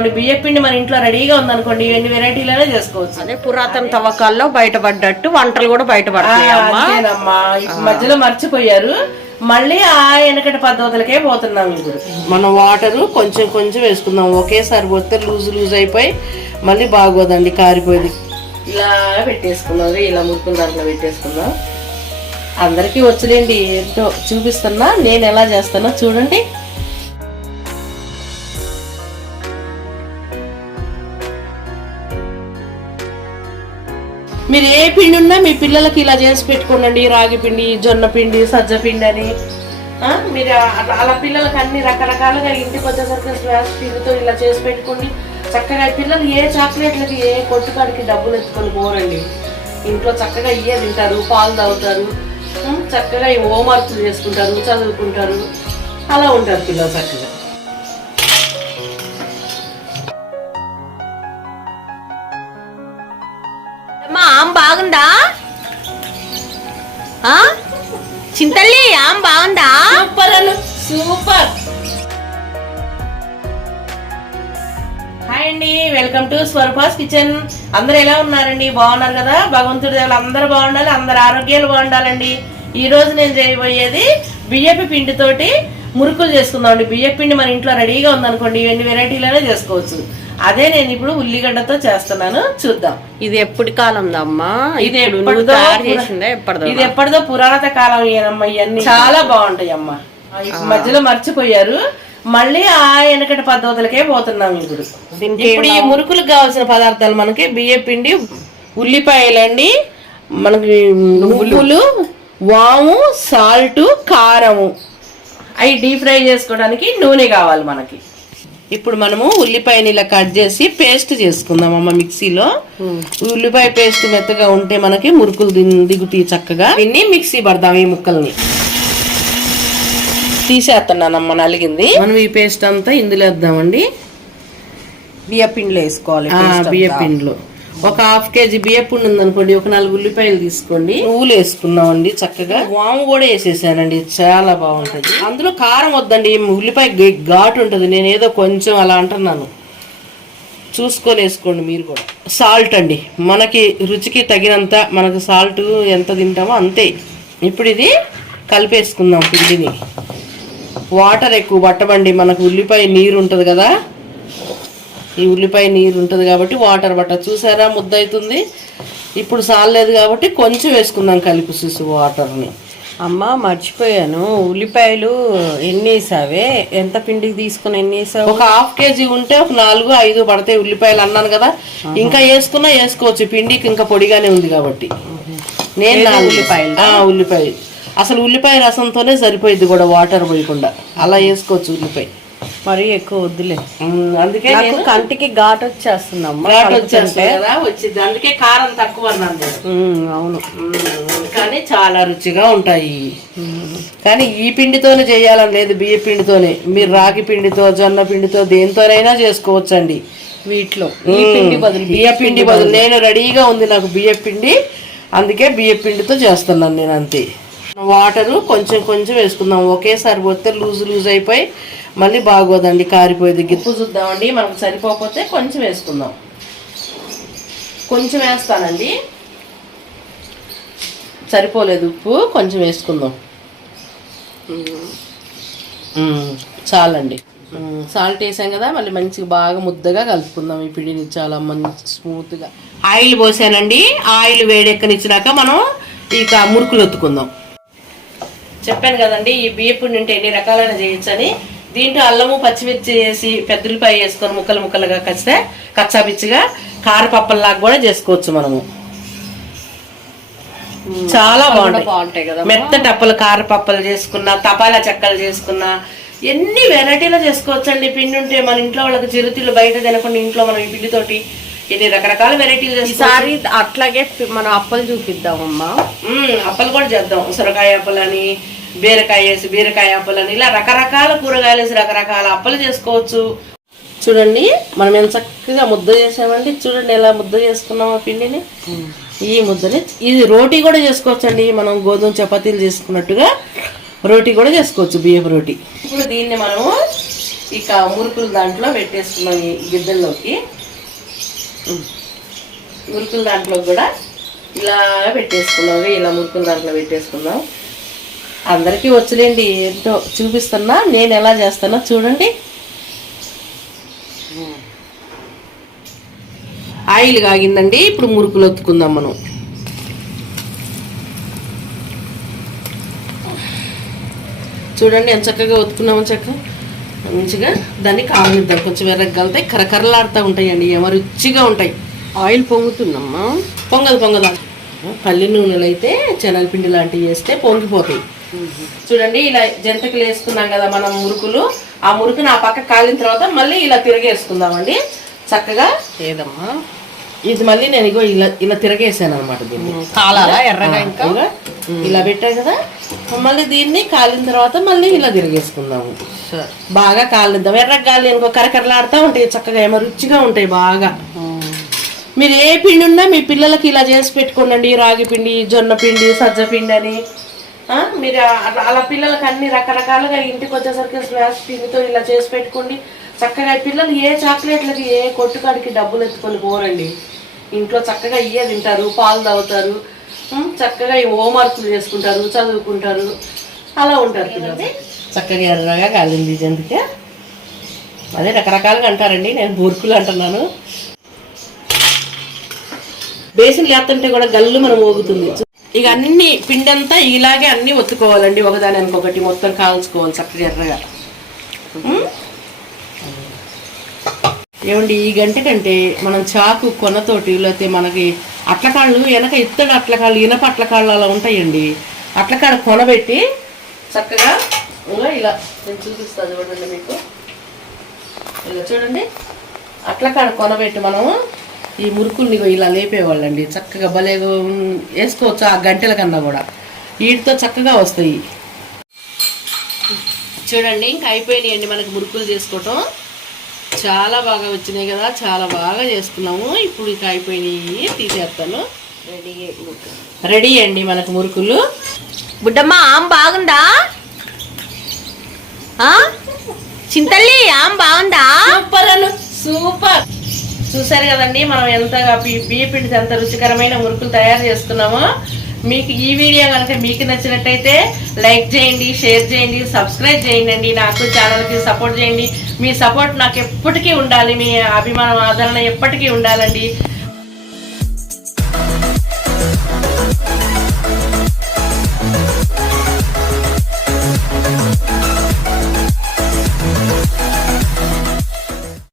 బియ్య పిండి మన ఇంట్లో రెడీగా ఉందనుకోండి, ఎన్ని వెరైటీలనే చేసుకోవచ్చు. అదే పురాతన తవ్వకాల్లో బయటపడ్డట్టు వంటలు కూడా బయటపడతాయమ్మా. మధ్యలో మర్చిపోయారు, మళ్ళీ ఆ వెనకటి పద్ధతులకే పోతున్నాం. ఇప్పుడు మనం వాటర్ కొంచెం కొంచెం వేసుకుందాం, ఒకేసారి పోతే లూజ్ అయిపోయి మళ్ళీ బాగోదండి, కారిపోయింది. ఇలా పెట్టేసుకున్నాం, ఇలా మురుకున్న దాంట్లో పెట్టేసుకుందాం. అందరికీ వచ్చులేండి, ఏంటో చూపిస్తున్నా నేను ఎలా చేస్తానో చూడండి. మీరు ఏ పిండి ఉన్నా మీ పిల్లలకి ఇలా చేసి పెట్టుకోండి. రాగి పిండి, జొన్న పిండి, సజ్జ పిండి అని మీరు అలా పిల్లలకి అన్ని రకరకాలుగా ఇంటికి వచ్చేసరికి స్వాస్ పిండితో ఇలా చేసి పెట్టుకోండి. చక్కగా పిల్లలు ఏ చాక్లెట్లకి ఏ కొట్టుకాడికి డబ్బులు ఎత్తుకొని పోరండి, ఇంట్లో చక్కగా ఇయ్యే తింటారు, పాలు తాగుతారు, చక్కగా ఈ హోంవర్క్లు చేసుకుంటారు, చదువుకుంటారు, అలా ఉంటారు పిల్లలు చక్కగా. ఆమ్ బాగుందా చింతల్లి? ఆమ్ బాగుందా? సూపర్ అను, సూపర్. హాయ్ అండి, వెల్కమ్ టు స్వరూపాస్ కిచెన్. అందరు ఎలా ఉన్నారండి? బాగున్నారు కదా? భగవంతుడి దేవుళ్ళు అందరు బాగుండాలి, అందరు ఆరోగ్యాలు బాగుండాలండి. ఈ రోజు నేను చేయబోయేది బియ్యపు పిండితోటి మురుకులు చేసుకుందామండి. బియ్యపు పిండి మన ఇంట్లో రెడీగా ఉందనుకోండి, ఎన్ని వెరైటీలనే చేసుకోవచ్చు. అదే నేను ఇప్పుడు ఉల్లిగడ్డతో చేస్తున్నాను, చూద్దాం. ఇది ఎప్పటి కాలం అమ్మా? ఇది ఎప్పటిదో పురాతన కాలం అమ్మా. ఇవన్నీ చాలా బాగుంటాయి అమ్మా. మధ్యలో మర్చిపోయారు, మళ్ళీ ఆ వెనకటి పద్ధతులకే పోతున్నాం. ఇప్పుడు ఇప్పుడు ఈ మురుకులకు కావాల్సిన పదార్థాలు మనకి బియ్య పిండి, ఉల్లిపాయలండి, మనకి నువ్వులు, వాము, సాల్ట్, కారము, అవి డీప్ ఫ్రై చేసుకోవడానికి నూనె కావాలి మనకి. ఇప్పుడు మనము ఉల్లిపాయని ఇలా కట్ చేసి పేస్ట్ చేసుకుందాం అమ్మ మిక్సీలో. ఉల్లిపాయ పేస్ట్ మెత్తగా ఉంటే మనకి మురుకులు దిగుతాయి చక్కగా. దీన్ని మిక్సీ పడదాం. ఈ ముక్కల్ని తీసేస్తున్నానమ్మ, నలిగింది. మనం ఈ పేస్ట్ అంతా ఇందులో వేద్దామండి. బియ్య పిండిలో వేసుకోవాలి. బియ్య పిండిలో ఒక 1/2 kg బియ్య పిండి ఉందనుకోండి, ఒక 4 ఉల్లిపాయలు తీసుకోండి. నువ్వులు వేసుకున్నామండి, చక్కగా వాము కూడా వేసేసానండి, చాలా బాగుంటది. అందులో కారం వద్దండి, ఉల్లిపాయ ఘాటు ఉంటుంది. నేను ఏదో కొంచెం అలా అంటున్నాను, చూసుకొని వేసుకోండి మీరు కూడా. సాల్ట్ అండి, మనకి రుచికి తగినంత, మనకు సాల్ట్ ఎంత తింటామో అంతే. ఇప్పుడు ఇది కలిపేసుకుందాం పిండిని. వాటర్ ఎక్కువ పట్టబండి, మనకు ఉల్లిపాయ నీరు ఉంటుంది కదా, ఈ ఉల్లిపాయ నీరు ఉంటుంది కాబట్టి వాటర్ పట్ట. చూసారా ముద్ద అవుతుంది. ఇప్పుడు సాలేదు కాబట్టి కొంచెం వేసుకుందాం కలిపి చూసి వాటర్ని. అమ్మ మర్చిపోయాను, ఉల్లిపాయలు ఎన్ని వేసావే? ఎంత పిండికి తీసుకుని ఎన్ని వేసావు? ఒక 1/2 kg ఉంటే ఒక 4-5 పడతాయి ఉల్లిపాయలు అన్నాను కదా. ఇంకా వేసుకున్నా వేసుకోవచ్చు, పిండికి ఇంకా పొడిగానే ఉంది కాబట్టి. నేను 4 ఉల్లిపాయలు. ఉల్లిపాయ అసలు ఉల్లిపాయ రసంతోనే సరిపోయింది కూడా, వాటర్ పోయకుండా. అలా వేసుకోవచ్చు ఉల్లిపాయ, మరీ ఎక్కువ వద్దులే. అందుకే కంటికి ఘాటు వచ్చేస్తుందమ్మా, ఘాటు వచ్చేస్తే కదా వచ్చింది. అందుకే కారం తక్కువ అన్నాను. అవును, కానీ చాలా రుచిగా ఉంటాయి. కానీ ఈ పిండితోనే చేయాలని లేదు, బియ్య పిండితోనే. మీరు రాగి పిండితో, జొన్న పిండితో, దేనితోనైనా చేసుకోవచ్చండి. వీటిలో బియ్య పిండి బదులు నేను రెడీగా ఉంది నాకు బియ్య పిండి, అందుకే బియ్య పిండితో చేస్తున్నాను నేను, అంతే. వాటరు కొంచెం కొంచెం వేసుకుందాం, ఒకేసారి పోతే లూజ్ అయిపోయి మళ్ళీ బాగోదండి, కారిపోయేది. ఉప్పు చూద్దామండి, మనకు సరిపోకపోతే కొంచెం వేసుకుందాం. కొంచెం వేస్తానండి, సరిపోలేదు ఉప్పు, కొంచెం వేసుకుందాం. చాలండి. సాల్ట్ వేసాం కదా, మళ్ళీ మంచిగా బాగా ముద్దగా కలుపుకుందాం ఈ పిండిని, చాలా మంచి స్మూత్గా. ఆయిల్ పోసానండి, ఆయిల్ వేడెక్కనిచ్చినాక మనం ఇక మురుకులు ఒత్తుకుందాం. చెప్పాను కదండి, ఈ బియ్య పిండి ఉంటే ఎన్ని రకాలైన చేయొచ్చని. దీంట్లో అల్లము, పచ్చిమిర్చి వేసి, పెద్దలపాయ వేసుకొని ముక్కలు ముక్కలుగా కచ్చితే కచ్చాపిచ్చిగా కారపప్పల్లాగా కూడా చేసుకోవచ్చు మనము. చాలా బాగుంటాయి కదా. మెత్తటి అప్పలు, కారపప్పలు చేసుకున్నా, తపాలా చెక్కలు చేసుకున్నా, ఎన్ని వెరైటీలు చేసుకోవచ్చండి. పిండి ఉంటే మన ఇంట్లో వాళ్ళకి చిరుతిళ్ళు బయట తినకుండా ఇంట్లో మనం ఈ పిండితోటి ఎన్ని రకరకాల వెరైటీలు ఈసారి అట్లాగే మనం అప్పలు చూపిద్దామమ్మా. అప్పలు కూడా చేద్దాం. సొరకాయ అప్పలని, బీరకాయ వేసి బీరకాయ అప్పలని, ఇలా రకరకాల కూరగాయలు వేసి రకరకాల అప్పలు చేసుకోవచ్చు. చూడండి మనం ఎంత చక్కగా ముద్ద చేసామండి. చూడండి ఎలా ముద్ద చేసుకున్నామో పిండిని. ఈ ముద్దని ఇది రోటీ కూడా చేసుకోవచ్చు అండి. మనం గోధుమ చపాతీలు చేసుకున్నట్టుగా రోటీ కూడా చేసుకోవచ్చు, బియ్యపు రోటీ. ఇప్పుడు దీన్ని మనము ఇక మురుకులు దాంట్లో పెట్టేసుకున్నాం ఈ గిద్దెల్లోకి. మురుకులు దాంట్లో కూడా ఇలా పెట్టేసుకున్నాం. ఇలా మురుకులు దాంట్లో పెట్టేసుకుందాం. అందరికీ వచ్చులేండి, ఏంటో చూపిస్తున్నా నేను ఎలా చేస్తానో చూడండి. ఆయిల్ కాగిందండి, ఇప్పుడు మురుకులు ఒత్తుకుందాం మనం. చూడండి ఎంత చక్కగా ఒత్తుకున్నాము, చక్కగా మంచిగా దాన్ని కాగనిద్దాం. కొంచెం ఎర్రగలుతాయి, కరకరలాడుతూ ఉంటాయండి, ఏమో రుచిగా ఉంటాయి. ఆయిల్ పొంగుతుందమ్మా. పొంగదు. పల్లి నూనెలు అయితే శనగపిండి లాంటివి వేస్తే పొంగిపోతాయి. చూడండి ఇలా జంతికలు వేసుకున్నాం కదా మనం మురుకులు, ఆ మురుకుని ఆ పక్క కాలిన తర్వాత మళ్ళీ ఇలా తిరగేసుకుందామండి చక్కగా. ఏదమ్మా ఇది మళ్ళీ నేను ఇగో ఇలా తిరగేసాను అనమాట. దీన్ని కాలాలా ఎర్రగా ఇంకా ఇలా పెట్టాను కదా, మళ్ళీ దీన్ని కాలిన తర్వాత మళ్ళీ ఇలా తిరిగేసుకుందాము. బాగా కాలిద్దాం. ఎర్రగా కాలి అనుకో కరకరలాడుతూ ఉంటాయి, చక్కగా ఏమో రుచిగా ఉంటాయి బాగా. మీరు ఏ పిండి ఉన్నా మీ పిల్లలకి ఇలా చేసి పెట్టుకోండి. రాగి పిండి, జొన్న పిండి, సజ్జ పిండి అని మీరు అలా పిల్లలకి అన్ని రకరకాలుగా ఇంటికి వచ్చేసరికి స్మాష్ పిండితో ఇలా చేసి పెట్టుకోండి. చక్కగా పిల్లలు ఏ చాక్లెట్లకి ఏ కొట్టుకాడికి డబ్బులు ఎత్తుకొని పోరండి. ఇంట్లో చక్కగా ఇయ్యే తింటారు, పాలు తాగుతారు, చక్కగా ఈ హోంవర్క్లు చేసుకుంటారు, చదువుకుంటారు, అలా ఉంటారు పిల్లలు. చక్కగా ఎర్రగా కాలింది జంతిక. అదే రకరకాలుగా అంటారండి, నేను బూర్కులు అంటున్నాను. బేసిన్ లేస్తుంటే కూడా గల్లు మనం మోగుతుంది. ఇక అన్ని పిండి అంతా ఇలాగే అన్ని ఒత్తుకోవాలండి, ఒకదాని అనుకొకటి మొత్తం కాల్చుకోవాలి చక్కగా ఎర్రగా. ఏమండి ఈ గంట కంటే మనం చాకు కొనతోటి లేకపోతే మనకి అట్లకాళ్ళు వెనక ఇత్తడి అట్లకాళ్ళు, ఇనప అట్లకాళ్ళు అలా ఉంటాయండి. అట్లకాడ కొనబెట్టి చక్కగా ఇలా నేను చూపిస్తాను చూడండి మీకు. ఇలా చూడండి అట్లకాడ కొనబెట్టి మనము ఈ మురుకుల్ని ఇలా లేపేవాళ్ళండి. చక్కగా భలే వేసుకోవచ్చు ఆ గంటల కన్నా కూడా. వీటితో చక్కగా వస్తాయి. చూడండి ఇంకా అయిపోయినాయండి మనకి మురుకులు చేసుకోవటం. చాలా బాగా వచ్చినాయి కదా, చాలా బాగా చేసుకున్నాము. ఇప్పుడు ఇక అయిపోయినాయి, తీసేస్తాను. రెడీ అండి మనకు మురుకులు. బుడ్డమ్మ ఆమె బాగుందా? చింతల్లి ఆమె బాగుందా? సూపర్ అను సూపర్. చూసారు కదండి మనం ఎంతగా బియ్య పిండితో ఎంత రుచికరమైన మురుకులు తయారు చేసుకున్నామో. మీకు ఈ వీడియో కనుక మీకు నచ్చినట్టయితే లైక్ చేయండి, షేర్ చేయండి, సబ్స్క్రైబ్ చేయండి. నాకు ఛానల్కి సపోర్ట్ చేయండి. మీ సపోర్ట్ నాకు ఎప్పటికీ ఉండాలి, మీ అభిమానం ఆదరణ ఎప్పటికీ ఉండాలండి.